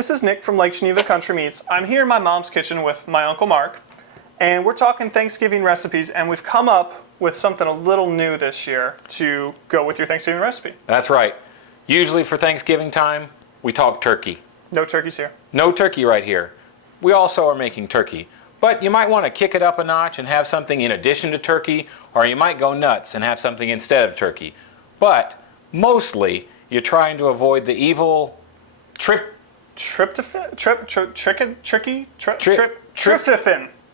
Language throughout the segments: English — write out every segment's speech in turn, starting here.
This is Nick from Lake Geneva Country Meats. I'm here in my mom's kitchen with my Uncle Mark, and we're talking Thanksgiving recipes, and we've come up with something a little new this year to go with your Thanksgiving recipe. That's right. Usually for Thanksgiving time, we talk turkey. No turkeys here. No turkey right here. We also are making turkey. But you might want to kick it up a notch and have something in addition to turkey, or you might go nuts and have something instead of turkey. But mostly, you're trying to avoid the evil tryptophan.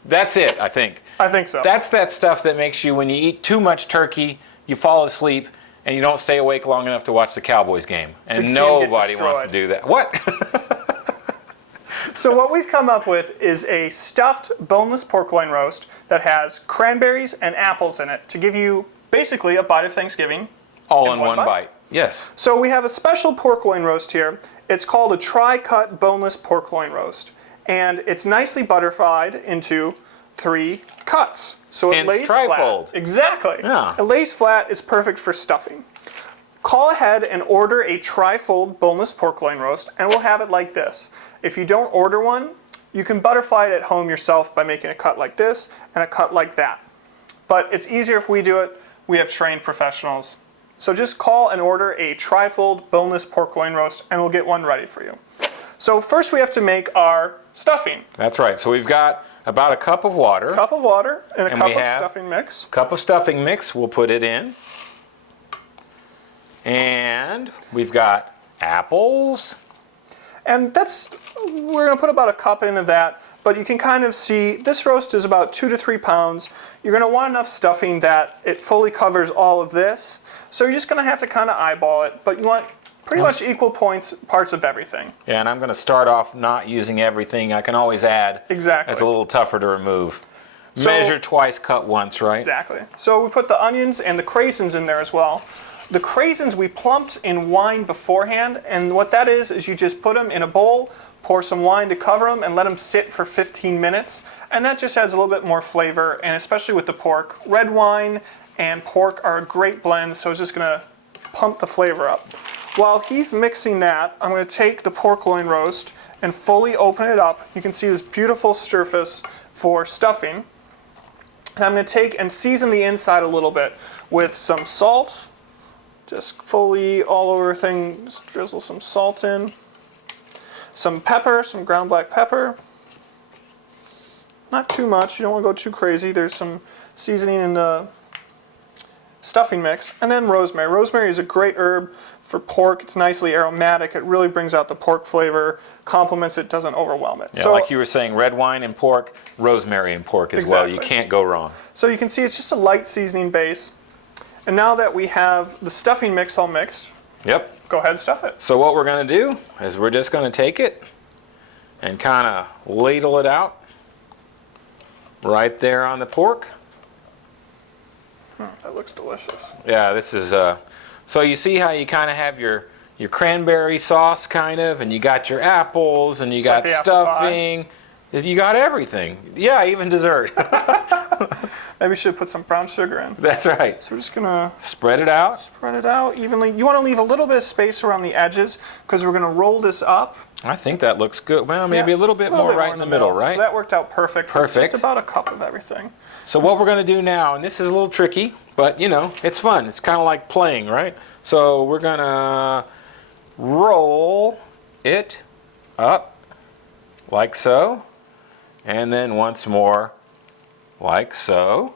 That's it, I think. I think so. That's that stuff that makes you, when you eat too much turkey, you fall asleep and you don't stay awake long enough to watch the Cowboys game. And nobody wants to do that. What? So what we've come up with is a stuffed boneless pork loin roast that has cranberries and apples in it to give you basically a bite of Thanksgiving. All in one bite. Yes. So we have a special pork loin roast here. It's called a tri-cut boneless pork loin roast. And it's nicely butterflied into 3 cuts. So it lays trifold. flat. Exactly. Yeah. It lays flat. It's perfect for stuffing. Call ahead and order a tri-fold boneless pork loin roast, and we'll have it like this. If you don't order one, you can butterfly it at home yourself by making a cut like this and a cut like that. But it's easier if we do it. We have trained professionals. So just call and order a tri-fold boneless pork loin roast, and we'll get one ready for you. So first we have to make our stuffing. That's right. So we've got about a cup of water. A cup of water and a cup of stuffing mix. Cup of stuffing mix. We'll put it in. And we've got apples. And we're going to put about a cup in of that, but you can kind of see this roast is about 2 to 3 pounds. You're going to want enough stuffing that it fully covers all of this. So you're just going to have to kind of eyeball it, but you want pretty much equal parts of everything. Yeah, and I'm going to start off not using everything. I can always add. Exactly. It's a little tougher to remove. Measure twice, cut once, right? Exactly. So we put the onions and the craisins in there as well. The craisins we plumped in wine beforehand, and what that is you just put them in a bowl, pour some wine to cover them, and let them sit for 15 minutes. And that just adds a little bit more flavor, and especially with the pork. Red wine and pork are a great blend, so it's just going to pump the flavor up. While he's mixing that, I'm going to take the pork loin roast and fully open it up. You can see this beautiful surface for stuffing. And I'm going to take and season the inside a little bit with some salt. Just fully all over everything, just drizzle some salt in. Some pepper, some ground black pepper. Not too much, you don't want to go too crazy. There's some seasoning in the stuffing mix. And then rosemary. Rosemary is a great herb for pork. It's nicely aromatic. It really brings out the pork flavor, complements it, doesn't overwhelm it. Yeah, so, like you were saying, red wine and pork, rosemary and pork as well. You can't go wrong. So you can see it's just a light seasoning base. And now that we have the stuffing mix all mixed, yep, go ahead and stuff it. So what we're going to do is we're just going to take it and kind of ladle it out right there on the pork. That looks delicious. Yeah, this is, so you see how you kind of have your cranberry sauce kind of, and you got your apples, and you got stuffing. You got everything. Yeah, even dessert. Maybe we should put some brown sugar in. That's right. So we're just going to spread it out. Spread it out evenly. You want to leave a little bit of space around the edges because we're going to roll this up. I think that looks good. Well, maybe a little bit more right in the middle, right? So that worked out perfect. Perfect. Just about a cup of everything. So what we're going to do now, and this is a little tricky, but you know, it's fun. It's kind of like playing, right? So we're going to roll it up like so. And then once more, like so.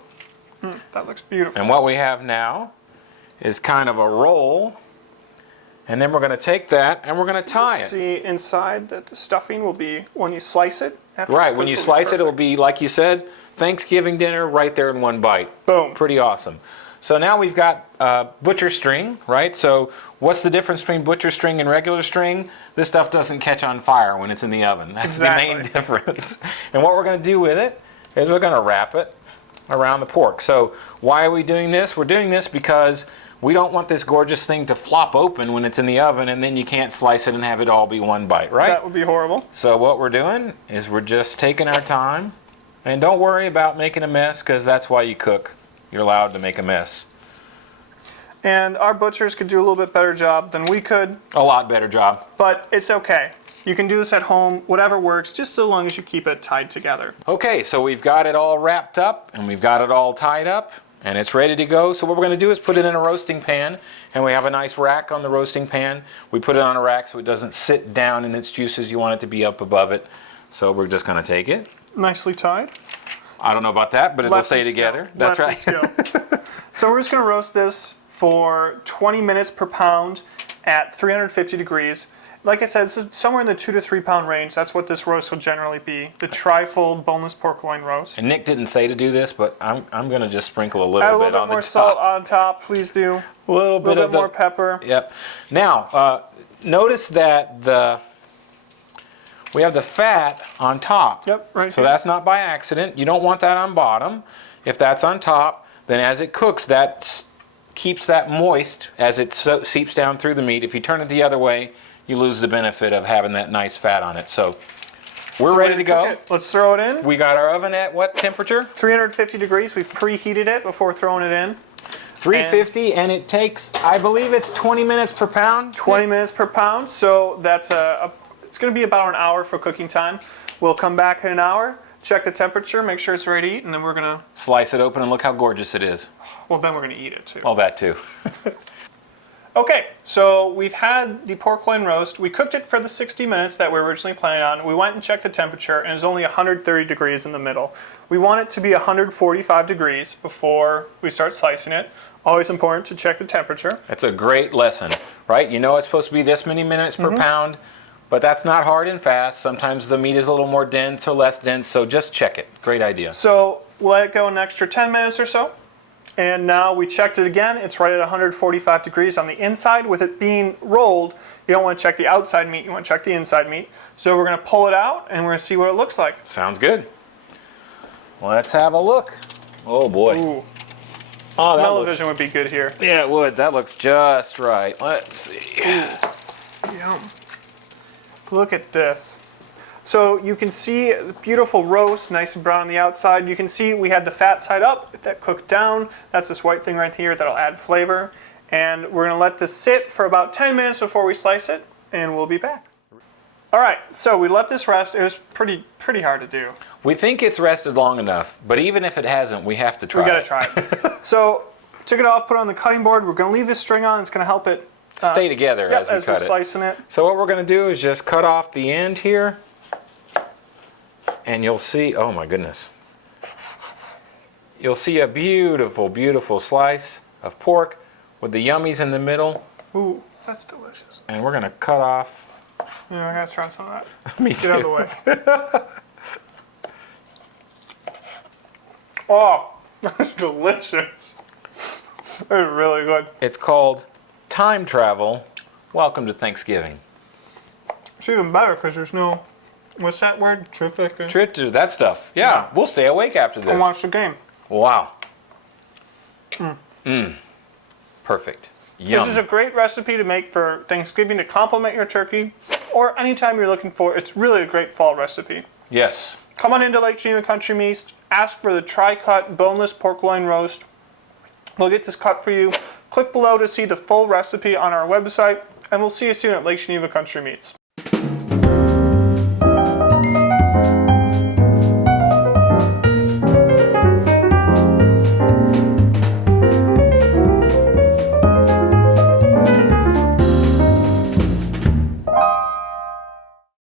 That looks beautiful. And what we have now is kind of a roll. And then we're going to take that and we're going to tie it. See inside that the stuffing will be when you slice it. Right, when you slice it, it'll be, like you said, Thanksgiving dinner right there in one bite. Boom. Pretty awesome. So now we've got butcher string, right? So what's the difference between butcher string and regular string? This stuff doesn't catch on fire when it's in the oven. That's the main difference. And what we're going to do with it is we're going to wrap it around the pork. So why are we doing this? We're doing this because we don't want this gorgeous thing to flop open when it's in the oven and then you can't slice it and have it all be one bite, right? That would be horrible. So what we're doing is we're just taking our time. And don't worry about making a mess because that's why you cook. You're allowed to make a mess. And our butchers could do a little bit better job than we could. A lot better job. But it's okay. You can do this at home, whatever works, just so long as you keep it tied together. Okay, so we've got it all wrapped up and we've got it all tied up and it's ready to go. So what we're going to do is put it in a roasting pan, and we have a nice rack on the roasting pan. We put it on a rack so it doesn't sit down in its juices. You want it to be up above it. So we're just going to take it. Nicely tied. I don't know about that, but it'll stay together. That's right. So we're just going to roast this for 20 minutes per pound at 350 degrees. Like I said, it's somewhere in the 2 to 3 pound range. That's what this roast will generally be. The tri-fold boneless pork loin roast. And Nick didn't say to do this, but I'm going to just sprinkle a little Add a bit little bit on the more top. salt on top, please do. A little bit more pepper. Yep. Now, notice that we have the fat on top. Yep, right So here. that's not by accident. You don't want that on bottom. If that's on top, then as it cooks, that keeps that moist as it seeps down through the meat. If you turn it the other way, you lose the benefit of having that nice fat on it. So we're ready to go. Let's throw it in. We got our oven at what temperature? 350 degrees. We've preheated it before throwing it in. 350, and it takes, I believe it's 20 minutes per pound? 20 minutes per pound. So that's it's going to be about an hour for cooking time. We'll come back in an hour, check the temperature, make sure it's ready to eat, and then we're going to Slice it open and look how gorgeous it is. well, then we're going to eat it too. All that too. Okay, so we've had the pork loin roast. We cooked it for the 60 minutes that we were originally planning on. We went and checked the temperature, and it's only 130 degrees in the middle. We want it to be 145 degrees before we start slicing it. Always important to check the temperature. That's a great lesson, right? You know it's supposed to be this many minutes per pound, but that's not hard and fast. Sometimes the meat is a little more dense or less dense, so just check it. Great idea. So we'll let it go an extra 10 minutes or so. And now we checked it again. It's right at 145 degrees on the inside. With it being rolled, you don't want to check the outside meat, you want to check the inside meat. So we're going to pull it out and we're going to see what it looks like. Sounds good. Let's have a look. Oh boy. Ooh. Oh, that Smell-o-vision would be good here. Yeah, it would. That looks just right. Let's see. Yum. Look at this. So you can see the beautiful roast, nice and brown on the outside. You can see we had the fat side up, that cooked down. That's this white thing right here that'll add flavor. And we're going to let this sit for about 10 minutes before we slice it, and we'll be back. All right, so we let this rest. It was pretty hard to do. We think it's rested long enough, but even if it hasn't, we have to try it. We got to try it. So took it off, put it on the cutting board. We're going to leave this string on. It's going to help it stay together as we cut we're it. slicing it. So what we're going to do is just cut off the end here, and you'll see, oh my goodness, you'll see a beautiful, beautiful slice of pork with the yummies in the middle. Ooh, that's delicious. And we're going to cut off. Yeah, I got to try some of that. Me Get too. out of the way. Oh, that's delicious. It's really good. It's called Time Travel. Welcome to Thanksgiving. It's even better because there's no, what's that word? Triffic? That stuff. Yeah, we'll stay awake after I this. watch the game. Wow. Perfect. Yum. This is a great recipe to make for Thanksgiving to complement your turkey or anytime you're looking for. It's really a great fall recipe. Yes. Come on into Lake Geneva Country Meats. Ask for the tri-cut boneless pork loin roast. We'll get this cut for you. Click below to see the full recipe on our website, and we'll see you soon at Lake Geneva Country Meats.